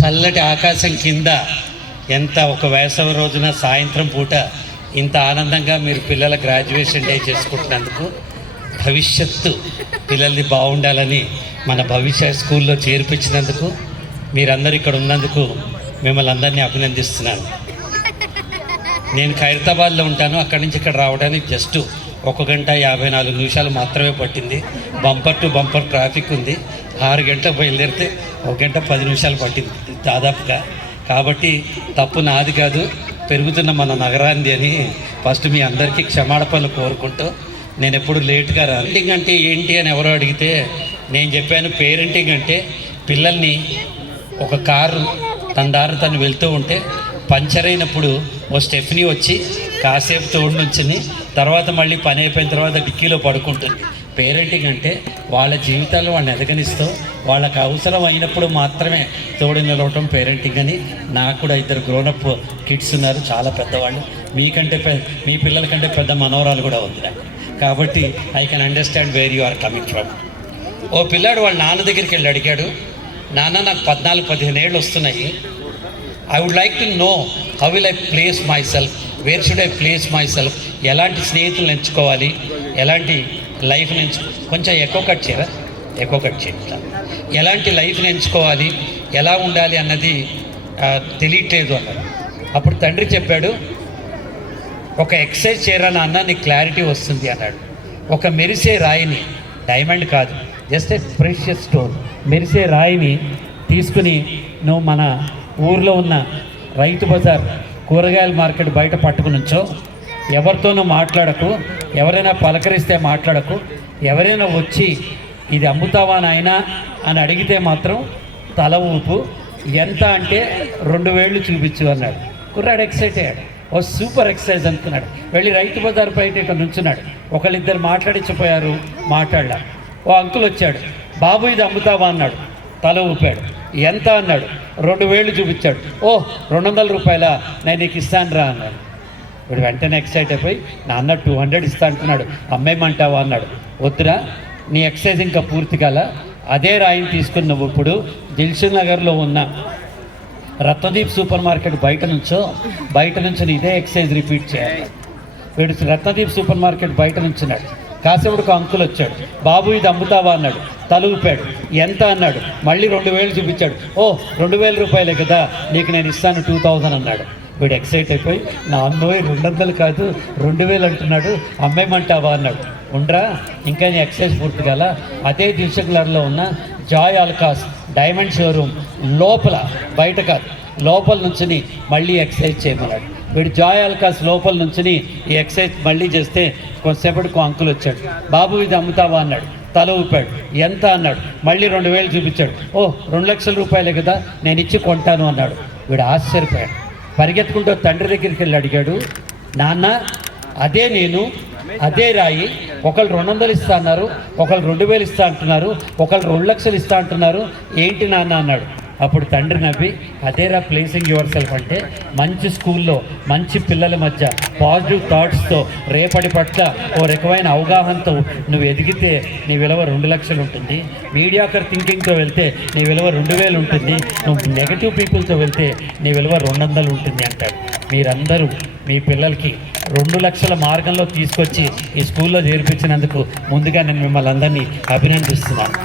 చల్లటి ఆకాశం కింద ఎంత ఒక వేసవి రోజున సాయంత్రం పూట ఇంత ఆనందంగా మీరు పిల్లల గ్రాడ్యుయేషన్ డే చేసుకుంటున్నందుకు, భవిష్యత్తు పిల్లల్ని బాగుండాలని మన భవిష్య స్కూల్లో చేర్పించినందుకు, మీరందరూ ఇక్కడ ఉన్నందుకు మిమ్మల్ని అందరినీ అభినందిస్తున్నాను. నేను ఖైరతాబాద్లో ఉంటాను. అక్కడి నుంచి ఇక్కడ రావడానికి జస్ట్ 1 గంట 54 నిమిషాలు మాత్రమే పట్టింది. బంపర్ టు బంపర్ ట్రాఫిక్ ఉంది. 6 గంటలకు బయలుదేరితే 1 గంట 10 నిమిషాలు పట్టింది దాదాపుగా. కాబట్టి తప్పు నాది కాదు, పెరుగుతున్న మన నగరాన్ని అని ఫస్ట్ మీ అందరికీ క్షమాపణలు కోరుకుంటూ, నేను ఎప్పుడు లేట్గా పేరెంటింగ్ అంటే ఏంటి అని ఎవరో అడిగితే నేను చెప్పాను, పేరెంటింగ్ అంటే పిల్లల్ని ఒక కారు తన దారి తను వెళ్తూ ఉంటే పంచర్ అయినప్పుడు ఓ స్టెఫ్నీ వచ్చి కాసేపు తోడు నుంచుని తర్వాత మళ్ళీ పని అయిపోయిన తర్వాత డిక్కీలో పడుకుంటుంది. పేరెంటింగ్ అంటే వాళ్ళ జీవితాల్లో వాళ్ళని ఎదగనిస్తూ వాళ్ళకి అవసరం అయినప్పుడు మాత్రమే తోడు నిలవటం పేరెంటింగ్ అని. నాకు కూడా 2 గ్రోనప్ కిడ్స్ ఉన్నారు, చాలా పెద్దవాళ్ళు. మీ పిల్లల కంటే పెద్ద మనవరాలు కూడా ఉంది నాకు. కాబట్టి I can understand where you are coming from. ఓ పిల్లాడు వాళ్ళ నాన్న దగ్గరికి వెళ్ళి అడిగాడు, నాన్న నాకు 14-15 ఏళ్ళు వస్తున్నాయి, I would like to know how will I place myself, where should I place myself, ఎలాంటి స్నేహితులను ఎంచుకోవాలి, ఎలాంటి లైఫ్ని కొంచెం ఎక్కువ కట్ చేయరా, ఎలాంటి లైఫ్ని ఎంచుకోవాలి, ఎలా ఉండాలి అన్నది తెలియట్లేదు అన్నాడు. అప్పుడు తండ్రి చెప్పాడు, ఒక ఎక్సర్సైజ్ చేయరా నాన్న నీకు క్లారిటీ వస్తుంది అన్నాడు. ఒక మెరిసే రాయిని, డైమండ్ కాదు, జస్ట్ ఏ ప్రెషియస్ స్టోన్, మెరిసే రాయిని తీసుకుని నువ్వు మన ఊర్లో ఉన్న రైతు బజార్ కూరగాయల మార్కెట్ బయట పట్టుకునించో, ఎవరితోనూ మాట్లాడకు, ఎవరైనా పలకరిస్తే మాట్లాడకు, ఎవరైనా వచ్చి ఇది అమ్ముతావా నాయనా అని అడిగితే మాత్రం తల ఊపు, ఎంత అంటే 2 వేళ్ళు చూపించు అన్నాడు. కుర్రాడు ఎక్సైట్ అయ్యాడు, ఓ సూపర్ ఎక్సర్సైజ్ అనుకున్నాడు. వెళ్ళి రైతు బజార్ బయట ఇక్కడ నుంచున్నాడు. 1-2 మాట్లాడించిపోయారు, మాట్లాడలా. ఓ అంకుల్ వచ్చాడు, బాబు ఇది అమ్ముతావా అన్నాడు. తల ఊపాడు. ఎంత అన్నాడు. 2 వేళ్ళు చూపించాడు. ఓ 200 రూపాయలా, నేను నీకు ఇస్తాను రా అన్నాడు. ఇప్పుడు వెంటనే ఎక్సైట్ అయిపోయి, నాన్న 200 ఇస్తా అంటున్నాడు, అమ్మేయమంటావా అన్నాడు. వద్దురా, నీ ఎక్సర్సైజ్ ఇంకా పూర్తి కాల, అదే రాయిని తీసుకుని నువ్వు ఇప్పుడు దిల్సుఖ్ నగర్లో ఉన్న రత్నదీప్ సూపర్ మార్కెట్ బయట నుంచి ఇదే ఎక్సర్సైజ్ రిపీట్ చేయాలి. వీడు రత్నదీప్ సూపర్ మార్కెట్ బయట నుంచున్నాడు. కాసేపుడికి అంకుల్ వచ్చాడు, బాబు ఇది అమ్ముతావా అన్నాడు. తల ఊపాడు. ఎంత అన్నాడు. మళ్ళీ 2 వేలు చూపించాడు. ఓ 2000 రూపాయలే కదా, నీకు నేను ఇస్తాను 2000 అన్నాడు. వీడు ఎక్సైట్ అయిపోయి, నా అన్నోయ్ 200 కాదు 2000 అంటున్నాడు, అమ్మేయమంటావా అన్నాడు. ఉండరా, ఇంకా నీ ఎక్సైజ్ పూర్తి కాల, అదే దిల్సుఖ్ నగర్లో ఉన్న జాయ్ ఆల్కాస్ డైమండ్ షోరూమ్ లోపల, బయట కాదు లోపల నుంచుని మళ్ళీ ఎక్సర్సైజ్ చేయమన్నాడు. వీడు జాయ్ ఆల్కాస్ లోపల నుంచుని ఈ ఎక్సర్సైజ్ మళ్ళీ చేస్తే కొంతసేపటికి అంకుల్ వచ్చాడు, బాబు ఇది అమ్ముతావా అన్నాడు. తల ఊపాడు. ఎంత అన్నాడు. మళ్ళీ 2 వేలు చూపించాడు. ఓ 2 లక్షల రూపాయలే కదా, నేను ఇచ్చి కొంటాను అన్నాడు. వీడు ఆశ్చర్యపోయాడు. పరిగెత్తుకుంటూ తండ్రి దగ్గరికి వెళ్ళి అడిగాడు, నాన్న అదే నేను, అదే రాయి, ఒకళ్ళు 200 ఇస్తా అన్నారు, ఒకళ్ళు 2000 ఇస్తా అంటున్నారు, ఒకళ్ళు 2 లక్షలు ఇస్తా అంటున్నారు, ఏంటి నాన్న అన్నాడు. అప్పుడు తండ్రి నవ్వి, అదేరా ప్లేసింగ్ యువర్ సెల్ఫ్ అంటే, మంచి స్కూల్లో మంచి పిల్లల మధ్య పాజిటివ్ థాట్స్తో రేపటి పట్ల ఓ రకమైన అవగాహనతో నువ్వు ఎదిగితే నీ విలువ 2 లక్షలు ఉంటుంది, మీడియాకర్ థింకింగ్తో వెళ్తే నీ విలువ 2000 ఉంటుంది, నువ్వు నెగటివ్ పీపుల్తో వెళ్తే నీ విలువ 200 ఉంటుంది అంటాడు. మీరందరూ మీ పిల్లలకి 2 లక్షల మార్గంలో తీసుకొచ్చి ఈ స్కూల్లో చేర్పించినందుకు ముందుగా నేను మిమ్మల్ని అందరినీ అభినందిస్తున్నాను.